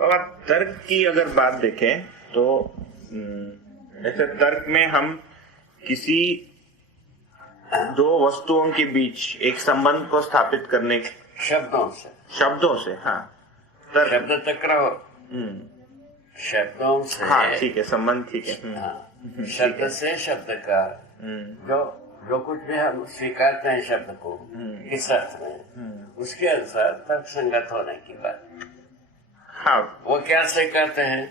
और तर्क की अगर बात देखें तो ऐसे तर्क में हम किसी दो वस्तुओं के बीच एक संबंध को स्थापित करने शब्दों से हाँ तर्क शब्द चक्र शब्दों से हाँ ठीक है संबंध ठीक है हाँ, शब्द से शब्द का जो कुछ भी हम स्वीकारते हैं शब्द को किस अर्थ में उसके अनुसार तर्क संगत होने की बात। हाँ वो क्या स्वीकारते हैं?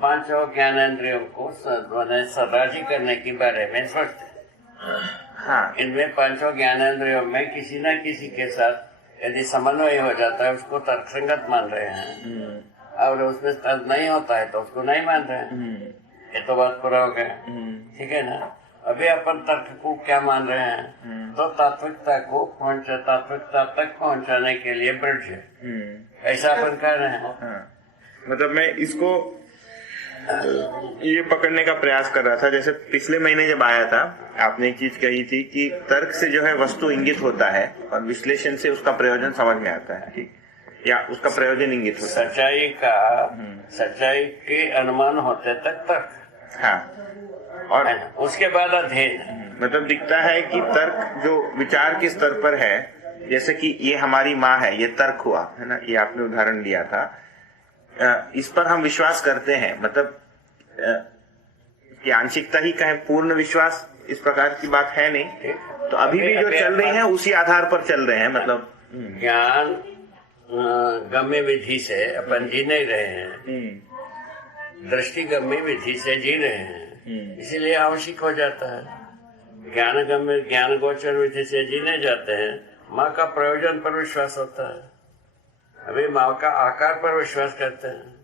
पांचों ज्ञानेंद्रियों को राजी करने के बारे में सोचते हैं। हाँ इनमें पांचों ज्ञानेंद्रियों में किसी न किसी के साथ यदि समन्वय हो जाता है उसको तर्कसंगत मान रहे हैं और उसमें तर्क नहीं होता है तो उसको नहीं मान रहे हैं। ये तो बात पूरा हो गया, ठीक है ना। अभी अपन तर्क को क्या मान रहे हैं? तो तात्विकता तक पहुंचाने के लिए ब्रिज है, ऐसा अपन कह रहे हैं। हाँ। मतलब मैं इसको ये पकड़ने का प्रयास कर रहा था, जैसे पिछले महीने जब आया था आपने एक चीज कही थी कि तर्क से जो है वस्तु इंगित होता है और विश्लेषण से उसका प्रयोजन समझ में आता है, ठीक, या उसका प्रयोजन इंगित होता है। सच्चाई के अनुमान होते तक तर्क, हाँ, और उसके बाद अध्ययन। मतलब दिखता है कि तर्क जो विचार के स्तर पर है, जैसे कि ये हमारी माँ है, ये तर्क हुआ है ना, ये आपने उदाहरण दिया था, इस पर हम विश्वास करते हैं, मतलब कि आंशिकता ही कहें, पूर्ण विश्वास इस प्रकार की बात है नहीं। तो अभी भी जो चल रहे हैं उसी आधार पर चल रहे हैं, मतलब ज्ञान गम्य विधि से अपन जी नहीं रहे हैं, दृष्टि गम्य विधि से जी रहे हैं, इसीलिए आवश्यक हो जाता है। ज्ञान गोचर विधि से जीने जाते हैं, माँ का प्रयोजन पर विश्वास होता है। अभी माँ का आकार पर विश्वास करते हैं,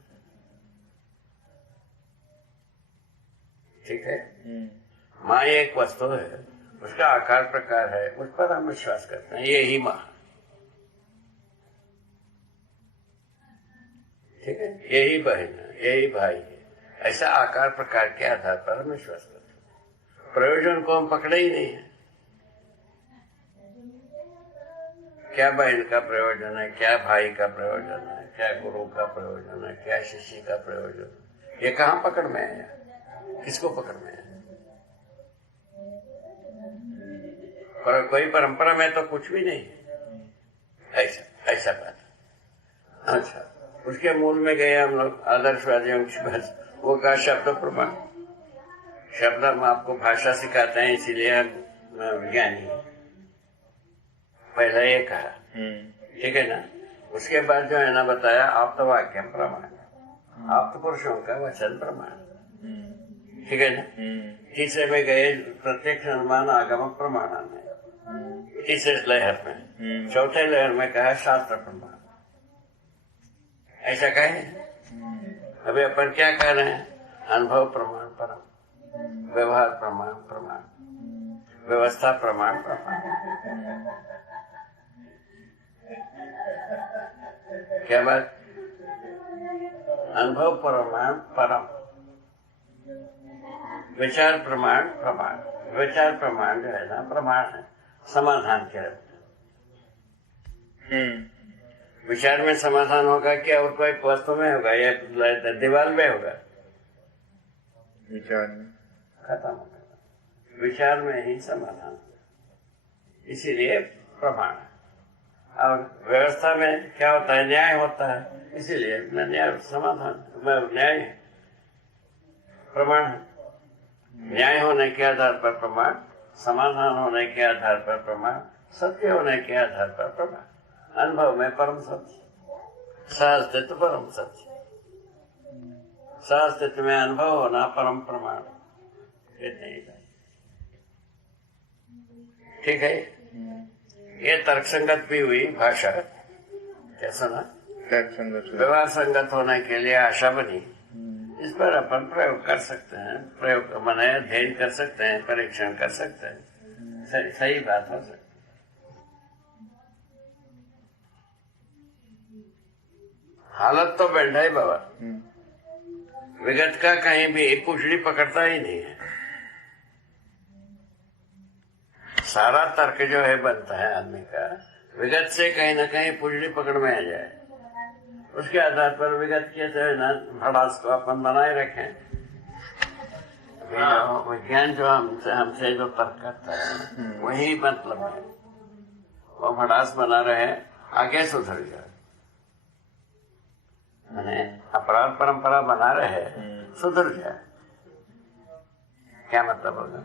ठीक है। माँ एक वस्तु है, उसका आकार प्रकार है, उस पर हम विश्वास करते हैं, यही माँ, ठीक है, यही बहन है, यही भाई है। ऐसा आकार प्रकार के आधार पर हम विश्वास करते हैं। प्रयोजन को हम पकड़े ही नहीं है। क्या बहन का प्रयोजन है, क्या भाई का प्रयोजन है, क्या गुरु का प्रयोजन है, क्या शिष्य का प्रयोजन, ये कहाँ पकड़ में है, किसको पकड़ में है? पर कोई परंपरा में तो कुछ भी नहीं है। ऐसा बात। अच्छा, उसके मूल में गए हम लोग आदर्शवादियों की बात, वो कहा शब्द प्रमाण। शब्द हम आपको भाषा सिखाते हैं, इसीलिए हम विज्ञानी हैं, पहले ये कहा, ठीक है ना। उसके बाद जो है ना बताया आप्त वाक्य प्रमाण, आप्त पुरुषों का वचन प्रमाण, ठीक है ना। तीसरे में गए प्रत्यक्ष अनुमान आगम प्रमाण में, तीसरे लहर में। चौथे लहर में कहा शास्त्र प्रमाण। ऐसा कहे। अभी अपन क्या कह रहे हैं? अनुभव प्रमाण परम, व्यवहार प्रमाण प्रमाण, व्यवस्था प्रमाण प्रमाण। क्या बात? अनुभव प्रमाण परम, विचार प्रमाण प्रमाण। विचार प्रमाण जो है ना प्रमाण है समाधान के रूप में। विचार में समाधान होगा क्या और कोई वस्तु में होगा या दीवार में होगा? विचार में खत्म हो गया। विचार में ही समाधान, इसीलिए प्रमाण। और व्यवस्था में क्या होता है? न्याय होता है, इसीलिए न्याय समाधान न्याय प्रमाण है। न्याय होने के आधार पर प्रमाण, समाधान होने के आधार पर प्रमाण, सत्य होने के आधार पर प्रमाण। अनुभव में परम सत्य, सहअस्तित्व परम सत्य, सहअस्तित्व में अनुभव होना परम प्रमाण, इतने ही। ठीक है, ये तर्कसंगत भी हुई भाषा, क्या सुना? व्यवहार संगत होने के लिए आशा बनी। इस पर अपन प्रयोग कर सकते हैं, प्रयोग माने अध्ययन कर सकते हैं, परीक्षण कर सकते हैं, सही बात हो सकती है। हालत तो बैठा ही बाबा, विगत का कहीं भी पूछड़ी पकड़ता ही नहीं है। सारा तर्क जो है बनता है आदमी का, विगत से कहीं ना कहीं पूछड़ी पकड़ में आ जाए। उसके आधार पर विगत के जो है ना भड़ास को अपन बनाए रखें। विज्ञान जो हमसे जो तर्क करता है वही मतलब है, वो भड़ास बना रहे, आगे सुधर जाए। मैंने अपराध परंपरा बना रहे, सुधर जाए, क्या मतलब होगा?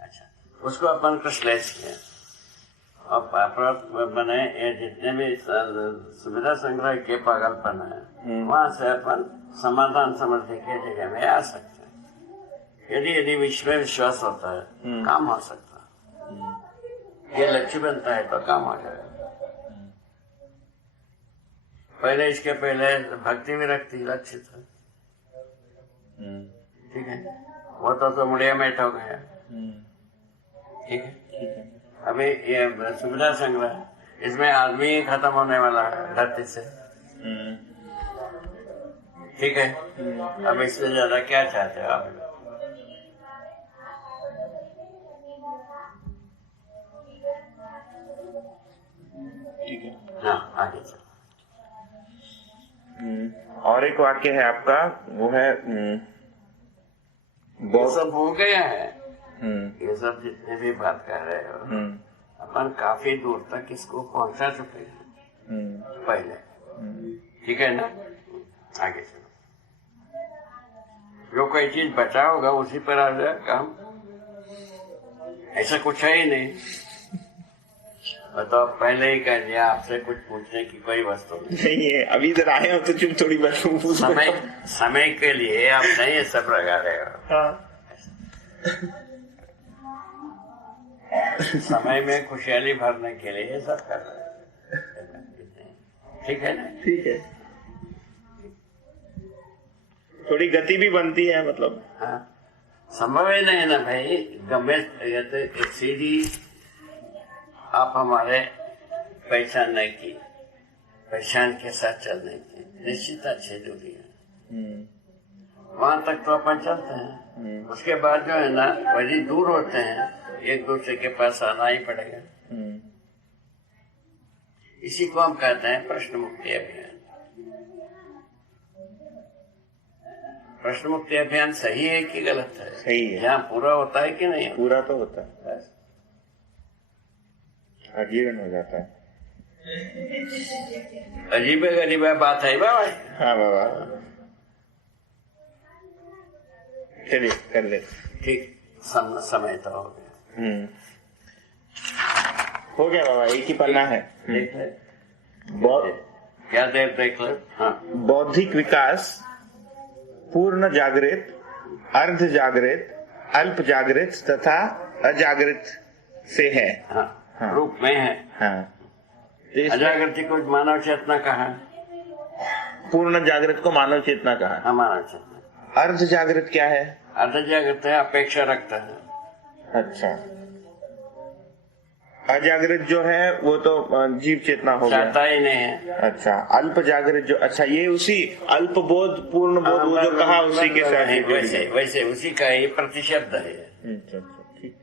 अच्छा, उसको अपन क्रिस्टलाइज किया और अपराध बने, ये जितने भी सुविधा संग्रह के पागलपन है वहां से अपन समाधान समृद्धि की जगह में आ सकते हैं। यदि विश्व में विश्वास होता है काम हो सकता है, ये लक्ष्य बनता है तो काम हो जाएगा। पहले इसके पहले भक्ति विरक्ति लक्ष्य था, ठीक है, वो तो मुड़िया में हो गया, ठीक है। अभी ये सुविधा संग्रह, इसमें आदमी खत्म होने वाला है धरती से, ठीक है। अब इससे ज्यादा क्या चाहते हो आप? ठीक है, हाँ आगे चलो। और एक वाक्य है आपका, वो है ये सब हो गया है, ये सब जितने भी बात कर रहे हो अपन काफी दूर तक इसको पहुंचा चुके हैं पहले, ठीक है ना? आगे चलो, जो कोई चीज बचा होगा उसी पर आ जाए काम, ऐसा कुछ है ही नहीं। तो पहले ही कह दिया आपसे कुछ पूछने की कोई वस्तु नहीं है। अभी इधर आए हो तो चुप थोड़ी बात समय के लिए आप नहीं ये सब लगा रहे हो। हाँ। समय में खुशहाली भरने के लिए ये सब कर रहे हैं, ठीक है ना? ठीक है, थोड़ी गति भी बनती है, मतलब हाँ, संभव ही नहीं ना भाई, गमे तो सीधी आप हमारे पहचान के साथ चलने की निश्चित अच्छी दूरी है, वहां तक तो अपन चलते हैं। उसके बाद जो है ना वही दूर होते हैं, एक दूसरे के पास आना ही पड़ेगा। इसी को हम कहते हैं प्रश्न मुक्ति अभियान। प्रश्न मुक्ति अभियान सही है कि गलत है? सही है। यहाँ पूरा होता है कि नहीं? पूरा तो होता है, अजीवन हो जाता है। अजीब गरीब बात है बाबा। हाँ बाबा, चलिए कर ले। ठीक, समय तो हो गया। हो गया बाबा, एक ही पन्ना है। देख ले क्या देर देख ले। हाँ, बौद्धिक विकास पूर्ण जागृत, अर्ध जागृत, अल्प जागृत तथा अजागृत से है। हाँ, हाँ। रूप में है। हाँ, अजागृति को मानव चेतना कहा, पूर्ण जागृत को मानव चेतना कहा। हाँ, मानव चेतना। अर्ध जागृत क्या है? अर्ध जागृत है अपेक्षा रखता है। अच्छा, अजागृत जो है वो तो जीव चेतना हो गया, चाहता ही नहीं है। अच्छा, अल्प जागृत जो, अच्छा ये उसी अल्प बोध पूर्ण बोध वो जो कहा उसी के साथ वैसे उसी का ही प्रतिशब्द है। अच्छा, ठीक।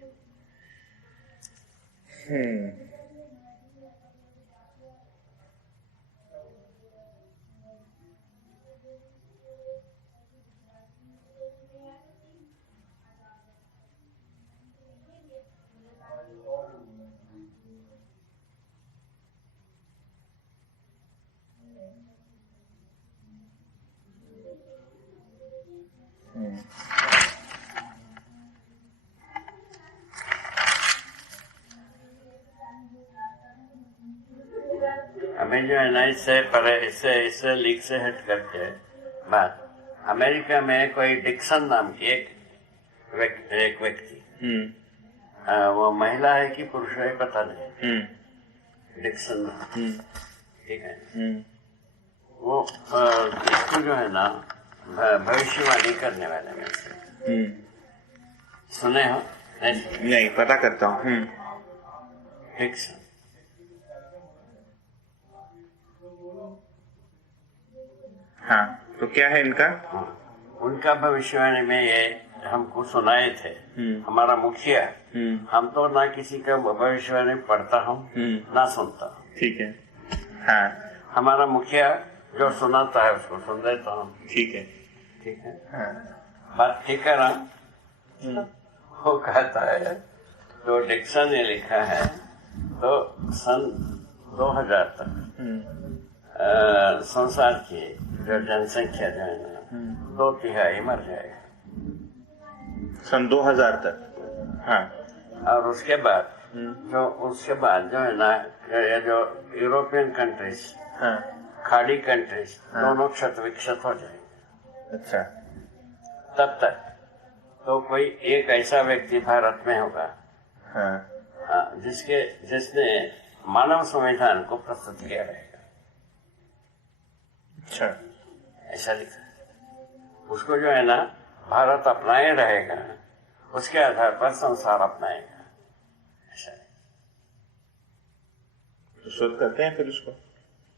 हमें जो है ना इससे लीक से हट करके बात, अमेरिका में कोई डिक्सन नाम की एक व्यक्ति, वो महिला है कि पुरुष है पता नहीं, डिक्सन, ठीक है, वो इसको जो है ना भविष्यवाणी करने वाले में से सुने हो? नहीं, पता करता हूँ। डिक्सन, हाँ, तो क्या है इनका? हाँ, उनका भविष्यवाणी में ये हमको सुनाए थे। हमारा मुखिया, हम तो ना किसी का भविष्यवाणी पढ़ता हूँ ना सुनता हूँ, ठीक है, हाँ हमारा मुखिया जो सुनाता है उसको सुन देता हूँ। ठीक है। ठीक है, हाँ बात ठीक है ना? वो कहता है जो डिक्सन ने लिखा है तो सन 2000 तक संसार की जो जनसंख्या जो है ना 2/3 मर जाएगा सन 2000 तक। हाँ और उसके बाद जो है ना ये जो यूरोपियन कंट्रीज, हाँ खाड़ी कंट्रीज दोनों क्षत विक्षत हो जाएंगे। अच्छा। तब तक तो कोई एक ऐसा व्यक्ति भारत में होगा हाँ जिसने मानव संविधान को प्रस्तुत किया रहेगा। अच्छा। ऐसा लिखा है। उसको जो है ना भारत अपनाए रहेगा, उसके आधार पर संसार अपनाएगा। ऐसा तो शोध करते हैं फिर उसको।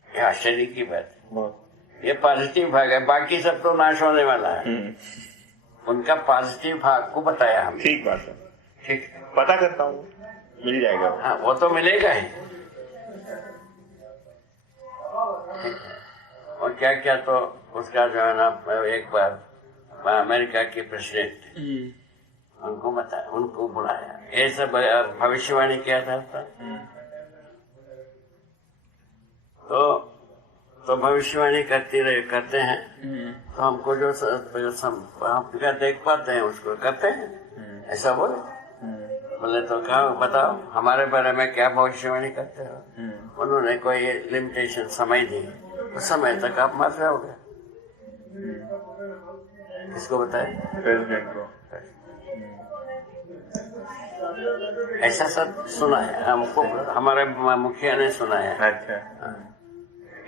ये आश्चर्य की बात है। बहुत। ये पॉजिटिव भाग है, बाकी सब तो नाश होने वाला है। उनका पॉजिटिव भाग को बताया हमने। ठीक बात है। ठीक, पता करता हूँ, मिल जाएगा। हाँ वो तो मिलेगा ही। ठीक है। और क्या क्या तो उसका जो है ना एक बार अमेरिका के प्रेसिडेंट उनको बताया, उनको बुलाया, ये सब भविष्यवाणी किया था। तो भविष्यवाणी करते हैं तो हमको जो हम क्या देख पाते हैं उसको करते हैं। ऐसा बोले तो कहा बताओ हमारे बारे में क्या भविष्यवाणी करते हो। उन्होंने कोई लिमिटेशन समय दी, उस समय तक आप मर जाओगे। किसको बताए? प्रेसिडेंट को। ऐसा सब सुना है हमको, हमारे मुखिया ने सुना है। अच्छा।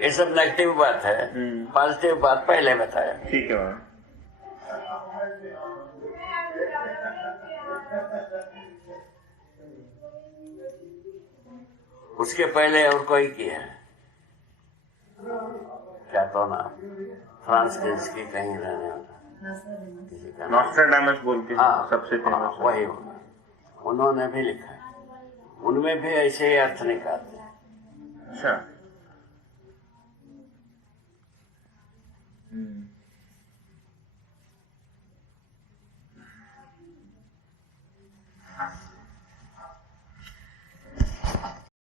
ये सब नेगेटिव बात है, पॉजिटिव बात पहले बताया। ठीक है मैम। उसके पहले और कोई किया है क्या तो नाम फ्रांस की कहीं रहने वाला किसी का नॉस्ट्राडामस बोल के सबसे फेमस वही होगा। उन्होंने भी लिखा है, उनमें भी ऐसे ही अर्थ निकालते हैं। अच्छा।